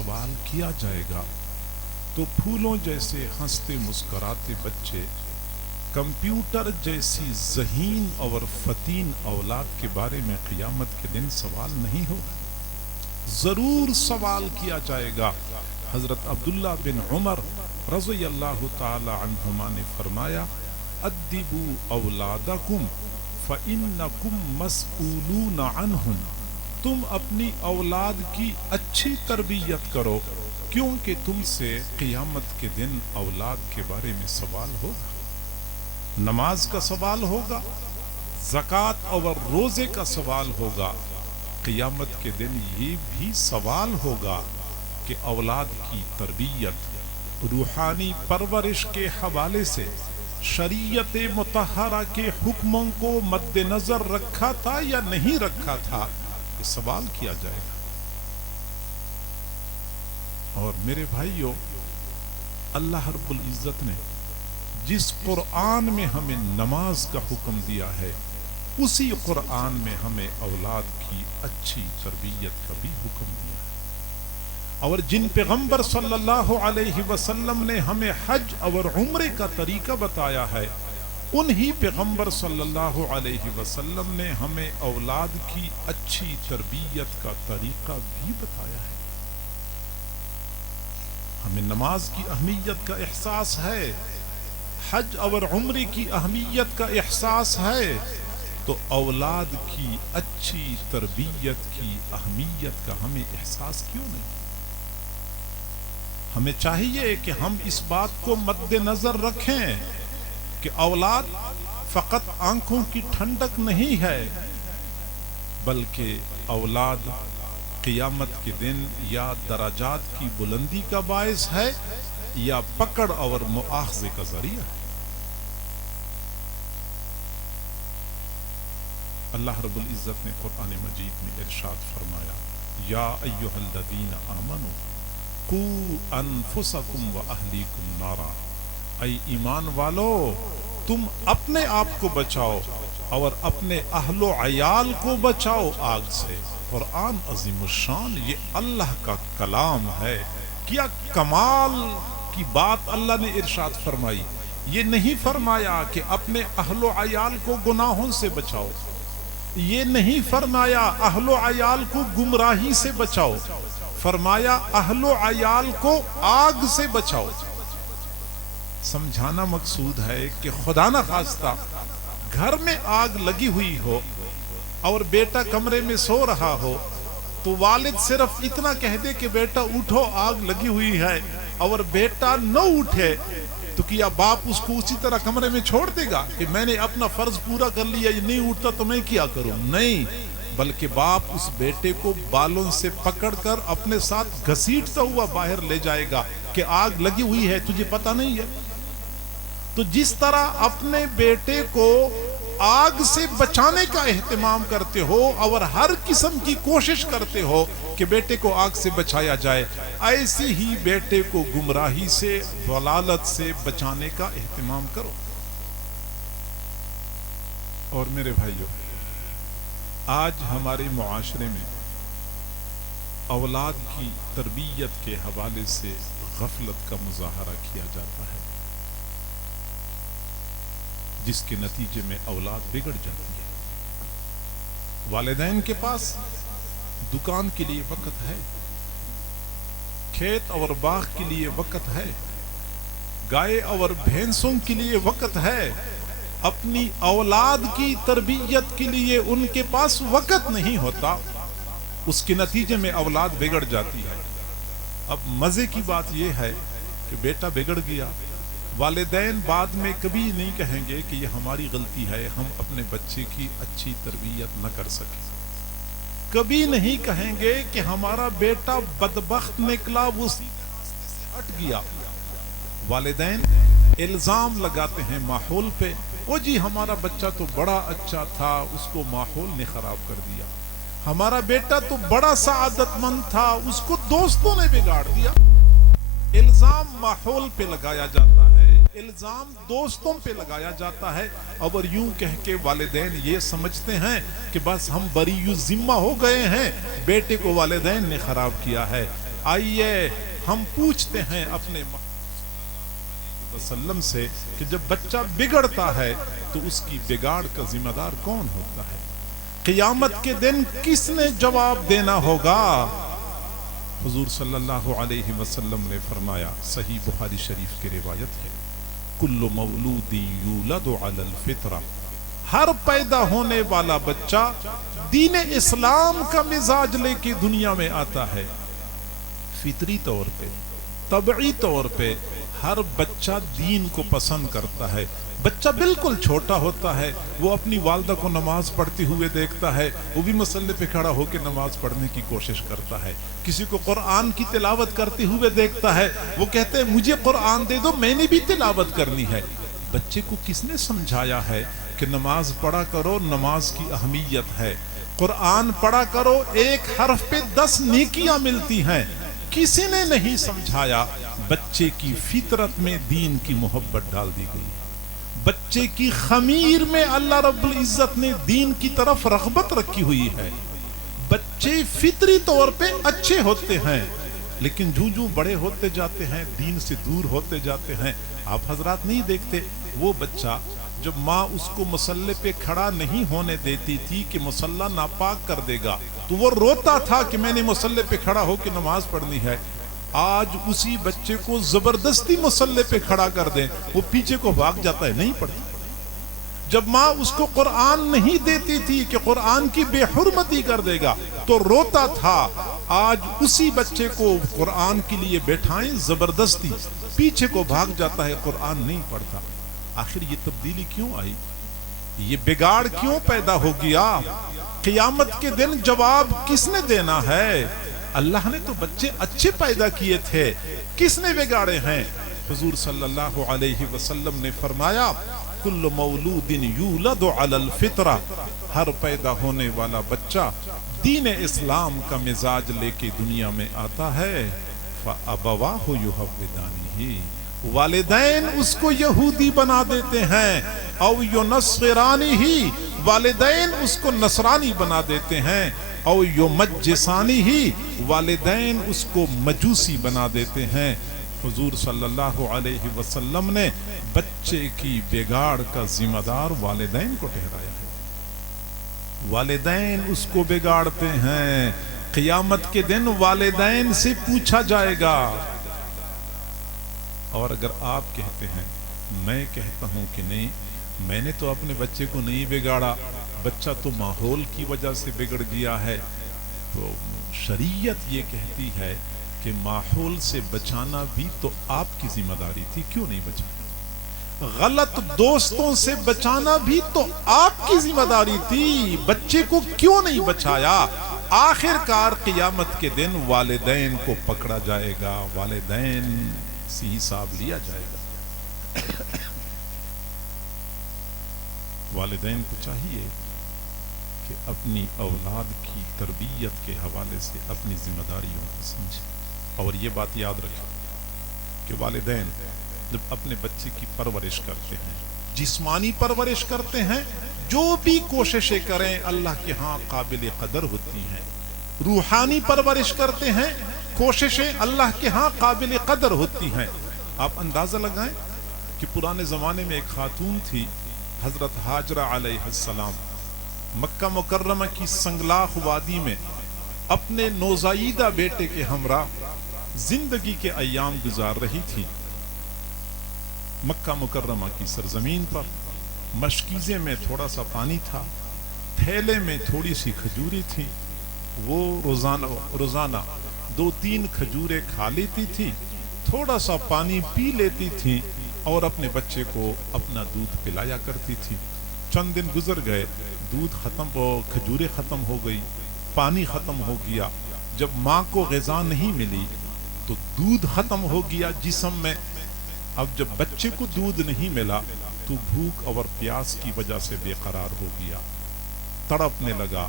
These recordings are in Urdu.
سوال کیا جائے گا تو پھولوں جیسے ہنستے مسکراتے بچے، کمپیوٹر جیسی ذہین اور فتین اولاد کے بارے میں قیامت کے دن سوال نہیں ہوگا، ضرور سوال کیا جائے گا۔ حضرت عبداللہ بن عمر رضی اللہ تعالی عنہما نے فرمایا، ادبوا اولادکم فانکم مسئولون عنہم، تم اپنی اولاد کی اچھی تربیت کرو کیونکہ تم سے قیامت کے دن اولاد کے بارے میں سوال ہوگا۔ نماز کا سوال ہوگا، زکوٰۃ اور روزے کا سوال ہوگا، قیامت کے دن یہ بھی سوال ہوگا کہ اولاد کی تربیت روحانی پرورش کے حوالے سے شریعت مطہرہ کے حکموں کو مد نظر رکھا تھا یا نہیں رکھا تھا، یہ سوال کیا جائے گا۔ اور میرے بھائیو، اللہ رب العزت نے جس قرآن میں ہمیں نماز کا حکم دیا ہے، اسی قرآن میں ہمیں اولاد کی اچھی تربیت کا بھی حکم دیا ہے۔ اور جن پیغمبر صلی اللہ علیہ وسلم نے ہمیں حج اور عمرے کا طریقہ بتایا ہے، انہی پیغمبر صلی اللہ علیہ وسلم نے ہمیں اولاد کی اچھی تربیت کا طریقہ بھی بتایا ہے۔ ہمیں نماز کی اہمیت کا احساس ہے، حج اور عمرے کی اہمیت کا احساس ہے، تو اولاد کی اچھی تربیت کی اہمیت کا ہمیں احساس کیوں نہیں؟ ہمیں چاہیے کہ ہم اس بات کو مد نظر رکھیں کہ اولاد فقط آنکھوں کی ٹھنڈک نہیں ہے، بلکہ اولاد قیامت کے دن یا درجات کی بلندی کا باعث ہے یا پکڑ اور مؤاخذے کا ذریعہ ہے۔ اللہ رب العزت نے قرآن مجید میں ارشاد فرمایا، یا ایھا الذین آمنوا قوا انفسکم واہلیکم نارا، اے ایمان والو تم اپنے آپ کو بچاؤ اور اپنے اہل و عیال کو بچاؤ آگ سے۔ قرآن عظیم الشان، یہ اللہ کا کلام ہے، کیا کمال کی بات اللہ نے ارشاد فرمائی۔ یہ نہیں فرمایا کہ اپنے اہل و عیال کو گناہوں سے بچاؤ، یہ نہیں فرمایا اہل و عیال کو گمراہی سے بچاؤ، فرمایا اہل و عیال کو آگ سے بچاؤ۔ سمجھانا مقصود ہے کہ خدا نہ خواستہ گھر میں آگ لگی ہوئی ہو اور بیٹا کمرے میں سو رہا ہو تو والد صرف اتنا کہہ دے کہ بیٹا اٹھو آگ لگی ہوئی ہے، اور بیٹا نہ اٹھے تو کیا باپ اس کو اسی طرح کمرے میں چھوڑ دے گا کہ میں نے اپنا فرض پورا کر لیا، یہ نہیں اٹھتا تو میں کیا کروں؟ نہیں، بلکہ باپ اس بیٹے کو بالوں سے پکڑ کر اپنے ساتھ گھسیٹتا ہوا باہر لے جائے گا کہ آگ لگی ہوئی ہے، تجھے پتہ نہیں ہے؟ تو جس طرح اپنے بیٹے کو آگ سے بچانے کا اہتمام کرتے ہو اور ہر قسم کی کوشش کرتے ہو کہ بیٹے کو آگ سے بچایا جائے، ایسے ہی بیٹے کو گمراہی سے، ضلالت سے بچانے کا اہتمام کرو۔ اور میرے بھائیو، آج ہمارے معاشرے میں اولاد کی تربیت کے حوالے سے غفلت کا مظاہرہ کیا جاتا ہے، جس کے نتیجے میں اولاد بگڑ جاتی ہے۔ والدین کے پاس دکان کے لیے وقت ہے، کھیت اور باغ کے لیے وقت ہے، گائے اور بھینسوں کے لیے وقت ہے، اپنی اولاد کی تربیت کے لیے ان کے پاس وقت نہیں ہوتا، اس کے نتیجے میں اولاد بگڑ جاتی ہے۔ اب مزے کی بات یہ ہے کہ بیٹا بگڑ گیا، والدین بعد میں کبھی نہیں کہیں گے کہ یہ ہماری غلطی ہے، ہم اپنے بچے کی اچھی تربیت نہ کر سکے، کبھی نہیں کہیں گے کہ ہمارا بیٹا بدبخت نکلا، وہ سیدھے راستے سے ہٹ گیا۔ والدین الزام لگاتے ہیں ماحول پہ، وہ جی ہمارا بچہ تو بڑا اچھا تھا، اس کو ماحول نے خراب کر دیا، ہمارا بیٹا تو بڑا سعادت مند تھا، اس کو دوستوں نے بگاڑ دیا۔ الزام ماحول پہ لگایا جاتا ہے، الزام دوستوں پہ لگایا جاتا ہے، اور یوں کہہ کے والدین یہ سمجھتے ہیں کہ بس ہم بری ذمہ ہو گئے ہیں، بیٹے کو والدین نے خراب کیا ہے۔ آئیے ہم پوچھتے ہیں اپنے وسلم سے کہ جب بچہ بگڑتا ہے تو اس کی بگاڑ کا ذمہ دار کون ہوتا ہے؟ قیامت کے دن کس نے جواب دینا ہوگا؟ حضور صلی اللہ علیہ وسلم نے فرمایا، صحیح بخاری شریف کی روایت ہے، کل مولود یولد علی الفطرہ، ہر پیدا ہونے والا بچہ دین اسلام کا مزاج لے کے دنیا میں آتا ہے۔ فطری طور پہ، طبعی طور پہ ہر بچہ دین کو پسند کرتا ہے۔ بچہ بالکل چھوٹا ہوتا ہے، وہ اپنی والدہ کو نماز پڑھتے ہوئے دیکھتا ہے، وہ بھی مصلی پہ کھڑا ہو کے نماز پڑھنے کی کوشش کرتا ہے۔ کسی کو قرآن کی تلاوت کرتے ہوئے دیکھتا ہے، وہ کہتے ہیں مجھے قرآن دے دو، میں نے بھی تلاوت کرنی ہے۔ بچے کو کس نے سمجھایا ہے کہ نماز پڑھا کرو، نماز کی اہمیت ہے، قرآن پڑھا کرو، ایک حرف پہ 10 نیکیاں ملتی ہیں؟ کسی نے نہیں سمجھایا۔ بچے کی فطرت میں دین کی محبت ڈال دی گئی، بچے کی خمیر میں اللہ رب العزت نے دین کی طرف رغبت رکھی ہوئی ہے۔ بچے فطری طور پہ اچھے ہوتے ہیں، لیکن جو بڑے ہوتے جاتے ہیں دین سے دور ہوتے جاتے ہیں۔ آپ حضرات نہیں دیکھتے وہ بچہ جب ماں اس کو مصلی پہ کھڑا نہیں ہونے دیتی تھی کہ مصلی ناپاک کر دے گا تو وہ روتا تھا کہ میں نے مصلی پہ کھڑا ہو کے نماز پڑھنی ہے۔ آج اسی بچے کو زبردستی مصلی پہ کھڑا کر دیں، وہ پیچھے کو بھاگ جاتا ہے، نہیں پڑھتا۔ جب ماں اس کو قرآن نہیں دیتی تھی کہ قرآن کی بے حرمتی کر دے گا تو روتا تھا، آج اسی بچے کو قرآن کے لیے بیٹھائیں زبردستی، پیچھے کو بھاگ جاتا ہے، قرآن نہیں پڑھتا۔ آخر یہ تبدیلی کیوں آئی؟ یہ بگاڑ کیوں پیدا ہو گیا؟ قیامت کے دن جواب کس نے دینا ہے؟ اللہ نے تو بچے اچھے پیدا کیے تھے، کس نے بگاڑے ہیں؟ حضور صلی اللہ علیہ وسلم نے فرمایا، کل مولود یولد علی الفطرہ، ہر پیدا ہونے والا بچہ دین اسلام کا مزاج لے کے دنیا میں آتا ہے۔ فَأَبَوَاهُ يُحَوِّدَانِهِ، والدین اس کو یہودی بنا دیتے ہیں، او یُنَصِّرَانِهِ، والدین اس کو نصرانی بنا دیتے ہیں، او یُمَجِّسَانِهِ، والدین اس کو مجوسی بنا دیتے ہیں۔ حضور صلی اللہ علیہ وسلم نے بچے کی بگاڑ کا ذمہ دار والدین کو ٹھہرایا ہے۔ والدین اس کو بگاڑتے ہیں، قیامت کے دن والدین سے پوچھا جائے گا۔ اور اگر آپ کہتے ہیں، میں کہتا ہوں کہ نہیں، میں نے تو اپنے بچے کو نہیں بگاڑا، بچہ تو ماحول کی وجہ سے بگڑ گیا ہے، تو شریعت یہ کہتی ہے کہ ماحول سے بچانا بھی تو آپ کی ذمہ داری تھی، کیوں نہیں بچایا؟ غلط دوستوں سے بچانا بھی تو آپ کی ذمہ داری تھی، بچے کو کیوں نہیں بچایا؟ آخر کار قیامت کے دن والدین کو پکڑا جائے گا، والدین سے حساب لیا جائے گا۔ والدین کو چاہیے کہ اپنی اولاد کی تربیت کے حوالے سے اپنی ذمہ داریوں کو سمجھیں، اور یہ بات یاد رکھیں کہ والدین جب اپنے بچے کی پرورش کرتے ہیں، جسمانی پرورش کرتے ہیں، جو بھی کوششیں کریں اللہ کے ہاں قابل قدر ہوتی ہیں، روحانی پرورش کرتے ہیں، کوششیں اللہ کے ہاں قابل قدر ہوتی ہیں۔ آپ اندازہ لگائیں کہ پرانے زمانے میں ایک خاتون تھی، حضرت ہاجرہ علیہ السلام، مکہ مکرمہ کی سنگلاخ وادی میں اپنے نوزائیدہ بیٹے کے ہمراہ زندگی کے ایام گزار رہی تھی۔ مکہ مکرمہ کی سرزمین پر مشکیزے میں تھوڑا سا پانی تھا، تھیلے میں تھوڑی سی کھجوری تھی، وہ روزانہ 2-3 کھجوریں کھا لیتی تھی، تھوڑا سا پانی پی لیتی تھی اور اپنے بچے کو اپنا دودھ پلایا کرتی تھی۔ چند دن گزر گئے، دودھ ختم، کھجوریں ختم ہو گئی، پانی ختم ہو گیا۔ جب ماں کو غذا نہیں ملی تو دودھ ختم ہو گیا جسم میں۔ اب جب بچے کو دودھ نہیں ملا تو بھوک اور پیاس کی وجہ سے بے قرار ہو گیا، تڑپنے لگا،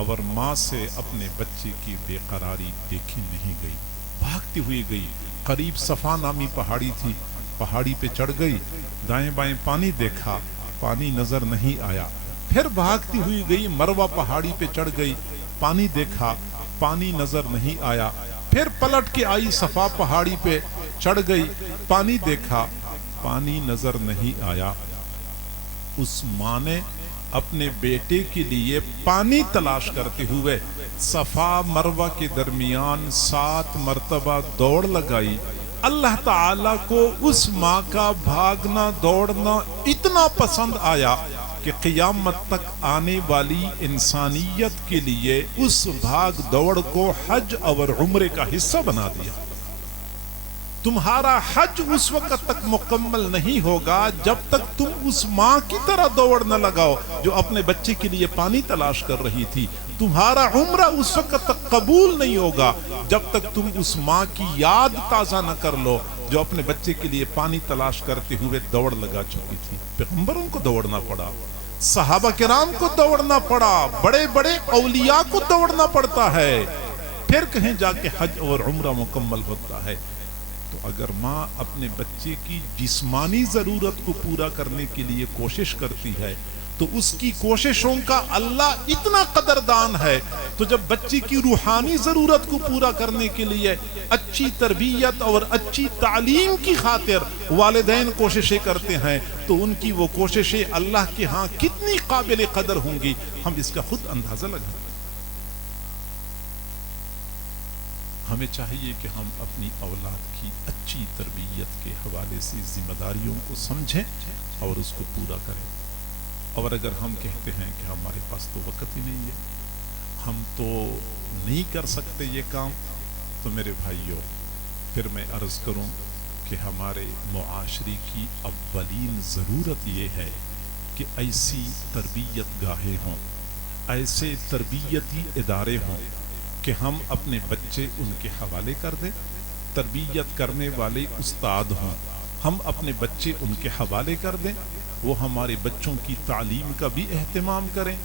اور ماں سے اپنے بچے کی بے قراری دیکھی نہیں گئی، بھاگتی ہوئی گئی۔ قریب صفا نامی پہاڑی تھی، پہاڑی پہ چڑھ گئی، دائیں بائیں پانی دیکھا، پانی نظر نہیں آیا، پھر بھاگتی ہوئی گئی، مروہ پہاڑی پہ چڑھ گئی، پانی دیکھا، پانی نظر نہیں آیا، پھر پلٹ کے آئی صفا پہاڑی پہ چڑھ گئی, پانی دیکھا, پانی نظر نہیں آیا. اس ماں نے اپنے بیٹے کے لیے پانی تلاش کرتے ہوئے صفا مروہ کے درمیان 7 مرتبہ دوڑ لگائی. اللہ تعالیٰ کو اس ماں کا بھاگنا دوڑنا اتنا پسند آیا کہ قیامت تک آنے والی انسانیت کے لیے اس بھاگ دوڑ کو حج اور عمرے کا حصہ بنا دیا. تمہارا حج اس وقت تک مکمل نہیں ہوگا جب تک تم اس ماں کی طرح دوڑ نہ لگاؤ جو اپنے بچے کے لیے پانی تلاش کر رہی تھی. تمہارا عمرہ اس وقت تک قبول نہیں ہوگا جب تک تم اس ماں کی یاد تازہ نہ کر لو جو اپنے بچے کے لیے پانی تلاش کرتے ہوئے دوڑ لگا چکی تھی. پیغمبروں کو دوڑنا پڑا, صحابہ کرام کو دوڑنا پڑا, بڑے بڑے اولیاء کو دوڑنا پڑتا ہے, پھر کہیں جا کے حج اور عمرہ مکمل ہوتا ہے. تو اگر ماں اپنے بچے کی جسمانی ضرورت کو پورا کرنے کے لیے کوشش کرتی ہے تو اس کی کوششوں کا اللہ اتنا قدردان ہے, تو جب بچے کی روحانی ضرورت کو پورا کرنے کے لیے اچھی تربیت اور اچھی تعلیم کی خاطر والدین کوششیں کرتے ہیں تو ان کی وہ کوششیں اللہ کے ہاں کتنی قابل قدر ہوں گی, ہم اس کا خود اندازہ لگائیں. ہمیں چاہیے کہ ہم اپنی اولاد کی اچھی تربیت کے حوالے سے ذمہ داریوں کو سمجھیں اور اس کو پورا کریں. اور اگر ہم کہتے ہیں کہ ہمارے پاس تو وقت ہی نہیں ہے, ہم تو نہیں کر سکتے یہ کام, تو میرے بھائیوں پھر میں عرض کروں کہ ہمارے معاشرے کی اولین ضرورت یہ ہے کہ ایسی تربیت گاہیں ہوں, ایسے تربیتی ادارے ہوں کہ ہم اپنے بچے ان کے حوالے کر دیں. تربیت کرنے والے استاد ہوں, ہم اپنے بچے ان کے حوالے کر دیں, وہ ہمارے بچوں کی تعلیم کا بھی اہتمام کریں,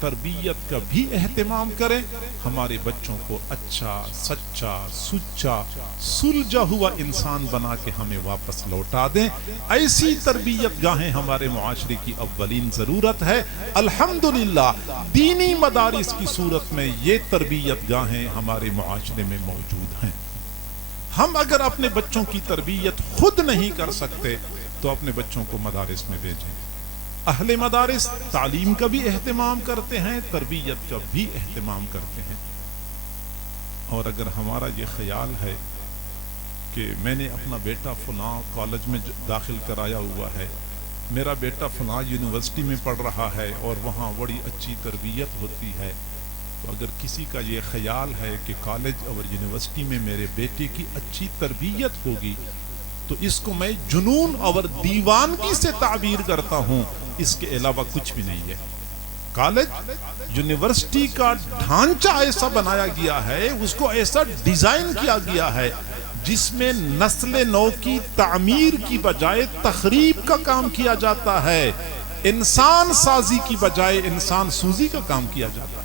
تربیت کا بھی اہتمام کریں, ہمارے بچوں کو اچھا سچا سچا سلجھا ہوا انسان بنا کے ہمیں واپس لوٹا دیں. ایسی تربیت گاہیں ہمارے معاشرے کی اولین ضرورت ہے. الحمدللہ دینی مدارس کی صورت میں یہ تربیت گاہیں ہمارے معاشرے میں موجود ہیں. ہم اگر اپنے بچوں کی تربیت خود نہیں کر سکتے تو اپنے بچوں کو مدارس میں بھیجیں. اہل مدارس تعلیم کا بھی اہتمام کرتے ہیں, تربیت کا بھی اہتمام کرتے ہیں. اور اگر ہمارا یہ خیال ہے کہ میں نے اپنا بیٹا فلاں کالج میں داخل کرایا ہوا ہے, میرا بیٹا فلاں یونیورسٹی میں پڑھ رہا ہے اور وہاں بڑی اچھی تربیت ہوتی ہے, تو اگر کسی کا یہ خیال ہے کہ کالج اور یونیورسٹی میں میرے بیٹے کی اچھی تربیت ہوگی تو اس کو میں جنون اور دیوانگی سے تعبیر کرتا ہوں, اس کے علاوہ کچھ بھی نہیں ہے. کالج یونیورسٹی کا ڈھانچہ ایسا بنایا گیا ہے, اس کو ایسا ڈیزائن کیا گیا ہے جس میں نسل نو کی تعمیر کی بجائے تخریب کا کام کیا جاتا ہے, انسان سازی کی بجائے انسان سوزی کا کام کیا جاتا ہے.